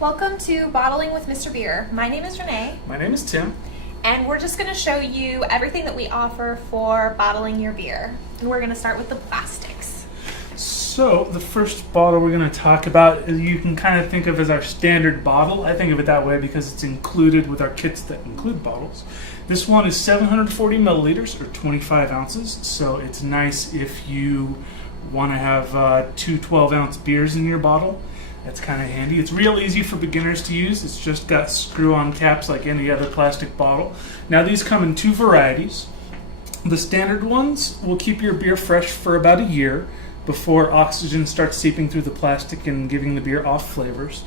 Welcome to Bottling with Mr.Beer. My name is Renee. My name is Tim. And we're just going to show you everything that we offer for bottling your beer. And we're going to start with the plastics. So the first bottle we're going to talk about, you can kind of think of as our standard bottle. I think of it that way because it's included with our kits that include bottles. This one is 740 milliliters or 25 ounces. So it's nice if you want to have two 12-ounce beers in your bottle. That's kind of handy. It's real easy for beginners to use. It's just got screw-on caps like any other plastic bottle. Now these come in two varieties. The standard ones will keep your beer fresh for about a year before oxygen starts seeping through the plastic and giving the beer off flavors.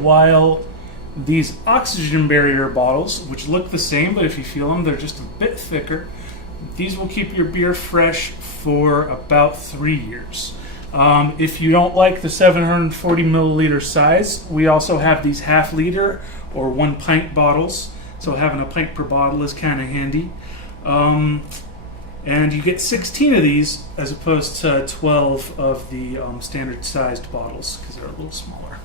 While these oxygen barrier bottles, which look the same, but if you feel them, they're just a bit thicker. These will keep your beer fresh for about 3 years. If you don't like the 740 milliliter size, we also have these half liter or 1 pint bottles. So having a pint per bottle is kind of handy. And you get 16 of these as opposed to 12 of the standard sized bottles because they're a little smaller.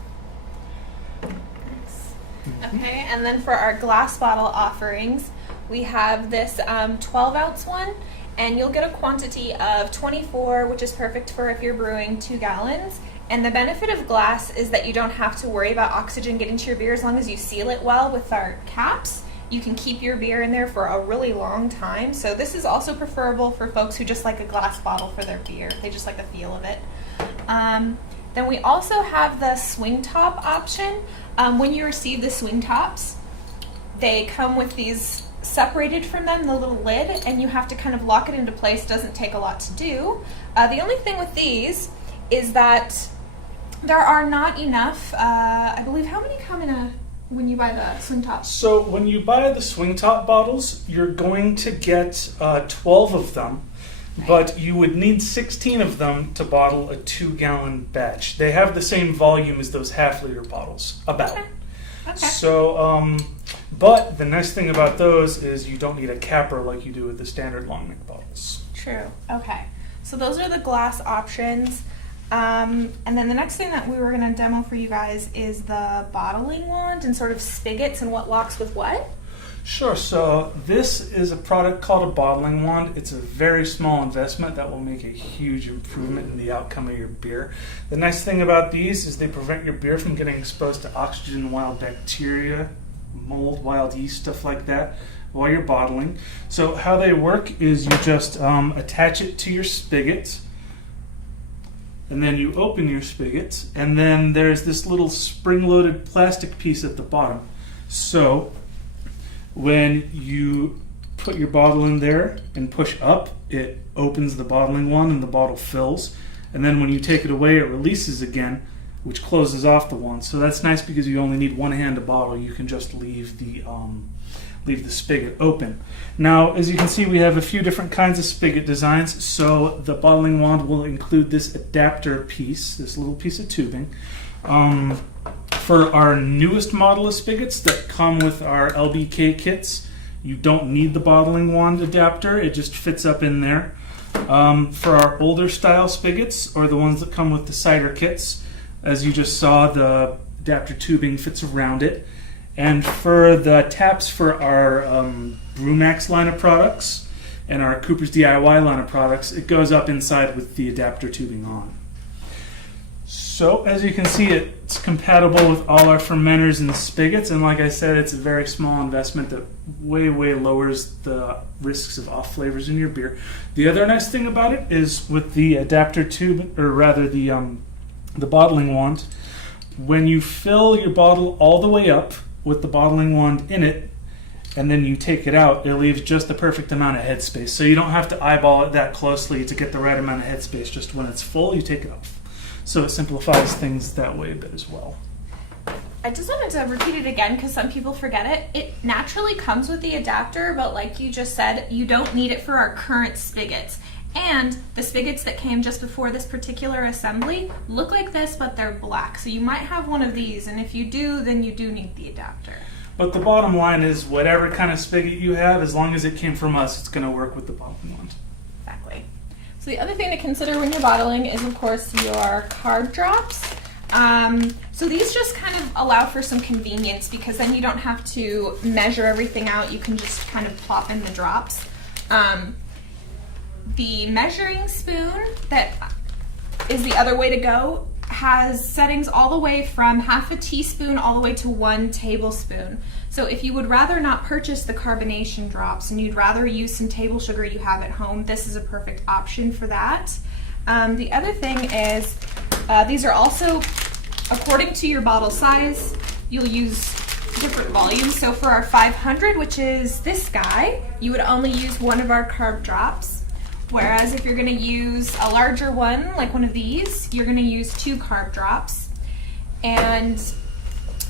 Okay, and then for our glass bottle offerings, we have this 12-ounce one. And you'll get a quantity of 24, which is perfect for if you're brewing 2 gallons. And the benefit of glass is that you don't have to worry about oxygen getting to your beer as long as you seal it well with our caps. You can keep your beer in there for a really long time. So this is also preferable for folks who just like a glass bottle for their beer. They just like the feel of it. Then we also have the swing top option. When you receive the swing tops, they come with these separated from them, the little lid, and you have to kind of lock it into place. Doesn't take a lot to do. The only thing with these is that there are not enough, I believe, how many come in when you buy the swing tops? So when you buy the swing top bottles, you're going to get 12 of them, but you would need 16 of them to bottle a 2-gallon batch. They have the same volume as those half-liter bottles, about. Okay. So, but the nice thing about those is you don't need a capper like you do with the standard long neck bottles. True. Okay. So those are the glass options. And then the next thing that we were going to demo for you guys is the bottling wand and sort of spigots and what locks with what. Sure. So this is a product called a bottling wand. It's a very small investment that will make a huge improvement in the outcome of your beer. The nice thing about these is they prevent your beer from getting exposed to oxygen, wild bacteria, mold, wild yeast, stuff like that while you're bottling. So how they work is you just attach it to your spigot, and then you open your spigot, and then there's this little spring-loaded plastic piece at the bottom. So when you put your bottle in there and push up, it opens the bottling wand and the bottle fills. And then when you take it away, it releases again, which closes off the wand. So that's nice because you only need one hand to bottle. You can just leave the spigot open. Now, as you can see, we have a few different kinds of spigot designs. So the bottling wand will include this adapter piece, this little piece of tubing. For our newest model of spigots that come with our LBK kits, you don't need the bottling wand adapter. It just fits up in there. For our older style spigots, or the ones that come with the cider kits, as you just saw, the adapter tubing fits around it. And for the taps for our Brewmax line of products and our Cooper's DIY line of products, it goes up inside with the adapter tubing on. So as you can see, it's compatible with all our fermenters and spigots, and like I said, it's a very small investment that way lowers the risks of off flavors in your beer. The other nice thing about it is with the adapter tube, or rather the bottling wand, when you fill your bottle all the way up with the bottling wand in it, and then you take it out, it leaves just the perfect amount of headspace. So you don't have to eyeball it that closely to get the right amount of headspace. Just when it's full, you take it off. So it simplifies things that way a bit as well. I just wanted to repeat it again because some people forget it. It naturally comes with the adapter, but like you just said, you don't need it for our current spigots. And the spigots that came just before this particular assembly look like this, but they're black. So you might have one of these, and if you do, then you do need the adapter. But the bottom line is whatever kind of spigot you have, as long as it came from us, it's going to work with the bottling wand. Exactly. So the other thing to consider when you're bottling is, of course, your card drops. So these just kind of allow for some convenience because then you don't have to measure everything out. You can just kind of plop in the drops. The measuring spoon that is the other way to go has settings all the way from half a teaspoon all the way to 1 tablespoon. So if you would rather not purchase the carbonation drops and you'd rather use some table sugar you have at home, this is a perfect option for that. The other thing is these are also, according to your bottle size, you'll use different volumes. So for our 500, which is this guy, you would only use 1 of our carb drops. Whereas if you're going to use a larger one, like one of these, you're going to use 2 carb drops. And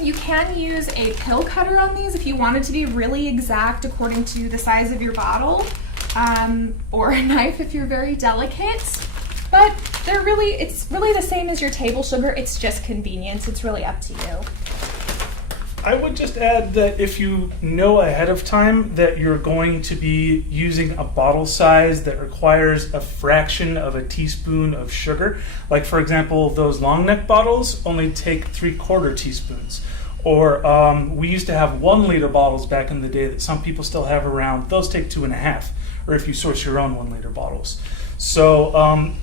you can use a pill cutter on these if you wanted to be really exact according to the size of your bottle, or a knife if you're very delicate. But it's really the same as your table sugar. It's just convenience. It's really up to you. I would just add that if you know ahead of time that you're going to be using a bottle size that requires a fraction of a teaspoon of sugar, like for example, those long neck bottles only take 3/4 teaspoons. Or we used to have 1 liter bottles back in the day that some people still have around. Those take 2.5, or if you source your own 1 liter bottles. So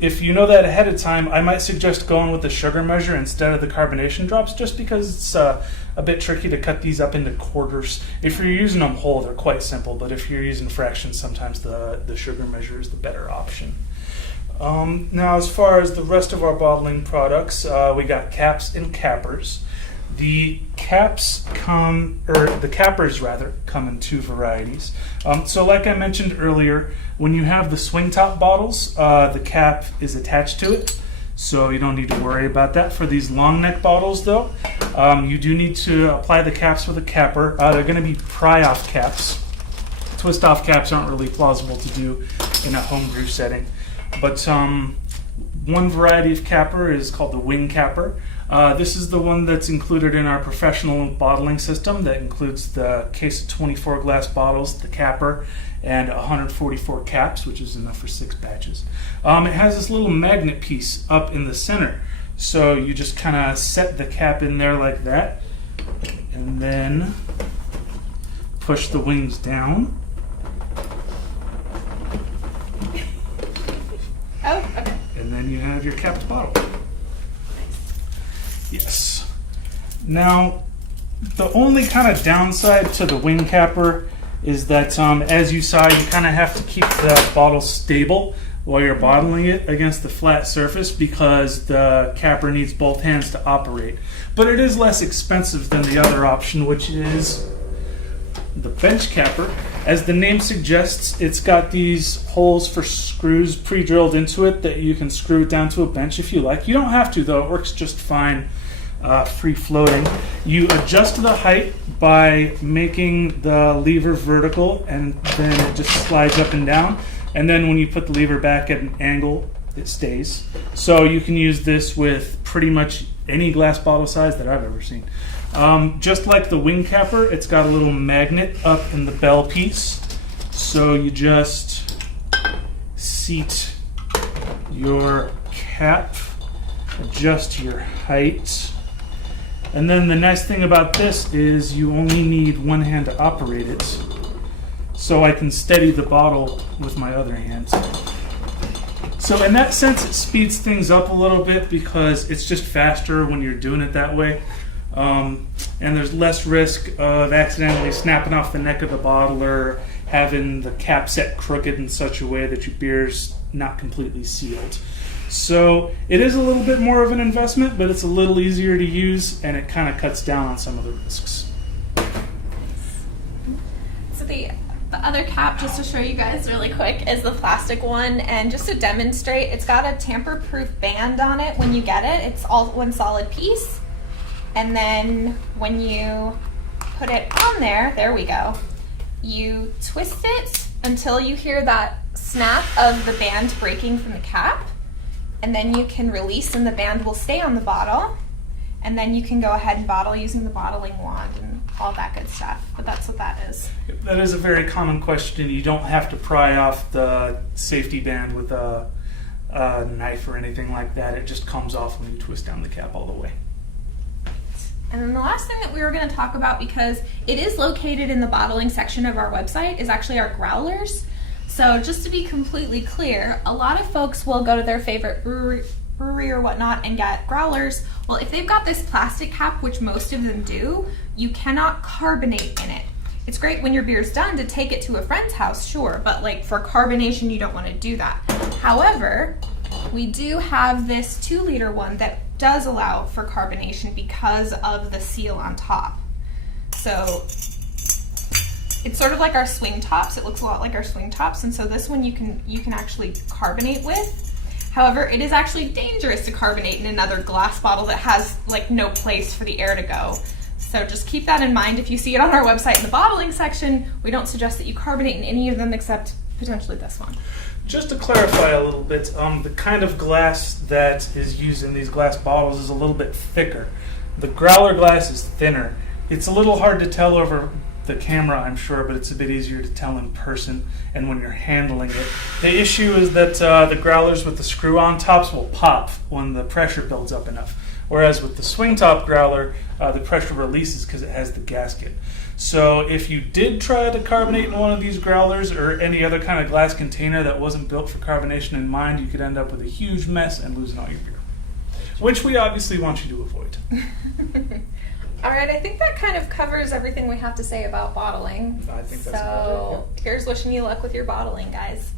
if you know that ahead of time, I might suggest going with the sugar measure instead of the carbonation drops, just because it's a bit tricky to cut these up into quarters. If you're using them whole, they're quite simple, but if you're using fractions, sometimes the sugar measure is the better option. Now, as far as the rest of our bottling products, we got caps and cappers. The cappers come in 2 varieties. So like I mentioned earlier, when you have the swing top bottles, the cap is attached to it, so you don't need to worry about that. For these long neck bottles though, you do need to apply the caps with a capper. They're going to be pry-off caps. Twist-off caps aren't really plausible to do in a home brew setting. But one variety of capper is called the wing capper. This is the one that's included in our professional bottling system that includes the case of 24 glass bottles, the capper, and 144 caps, which is enough for 6 batches. It has this little magnet piece up in the center. So you just kind of set the cap in there like that, and then push the wings down. Oh, okay. And then you have your capped bottle. Yes. Now, the only kind of downside to the wing capper is that, as you saw, you kind of have to keep the bottle stable while you're bottling it against the flat surface because the capper needs both hands to operate. But it is less expensive than the other option, which is the bench capper. As the name suggests, it's got these holes for screws pre-drilled into it that you can screw it down to a bench if you like. You don't have to, though. It works just fine free floating. You adjust the height by making the lever vertical, and then it just slides up and down. And then when you put the lever back at an angle, it stays. So you can use this with pretty much any glass bottle size that I've ever seen. Just like the wing capper, it's got a little magnet up in the bell piece. So you just seat your cap, adjust your height. And then the nice thing about this is you only need one hand to operate it. So I can steady the bottle with my other hand. So in that sense, it speeds things up a little bit because it's just faster when you're doing it that way. And there's less risk of accidentally snapping off the neck of the bottle or having the cap set crooked in such a way that your beer's not completely sealed. So it is a little bit more of an investment, but it's a little easier to use, and it kind of cuts down on some of the risks. So the other cap, just to show you guys really quick, is the plastic one, and just to demonstrate, it's got a tamper-proof band on it when you get it. It's all one solid piece. And then when you put it on there we go. You twist it until you hear that snap of the band breaking from the cap, and then you can release and the band will stay on the bottle, and then you can go ahead and bottle using the bottling wand and all that good stuff. But that's what that is. That is a very common question. You don't have to pry off the safety band with a knife or anything like that. It just comes off when you twist down the cap all the way. And then the last thing that we were going to talk about, because it is located in the bottling section of our website, is actually our growlers. So just to be completely clear, a lot of folks will go to their favorite brewery or whatnot and get growlers. Well, if they've got this plastic cap, which most of them do, you cannot carbonate in it. It's great when your beer's done to take it to a friend's house, sure, but like for carbonation, you don't want to do that. However, we do have this 2-liter one that does allow for carbonation because of the seal on top. So it's sort of like our swing tops. It looks a lot like our swing tops, and so this one you can actually carbonate with. However, it is actually dangerous to carbonate in another glass bottle that has like no place for the air to go. So just keep that in mind. If you see it on our website in the bottling section, we don't suggest that you carbonate in any of them except potentially this one. Just to clarify a little bit, the kind of glass that is used in these glass bottles is a little bit thicker. The growler glass is thinner. It's a little hard to tell over the camera, I'm sure, but it's a bit easier to tell in person and when you're handling it. The issue is that the growlers with the screw-on tops will pop when the pressure builds up enough. Whereas with the swing top growler, the pressure releases because it has the gasket. So if you did try to carbonate in one of these growlers or any other kind of glass container that wasn't built for carbonation in mind, you could end up with a huge mess and losing all your beer, which we obviously want you to avoid. All right, I think that kind of covers everything we have to say about bottling. I think that's about it. So here's wishing you luck with your bottling, guys.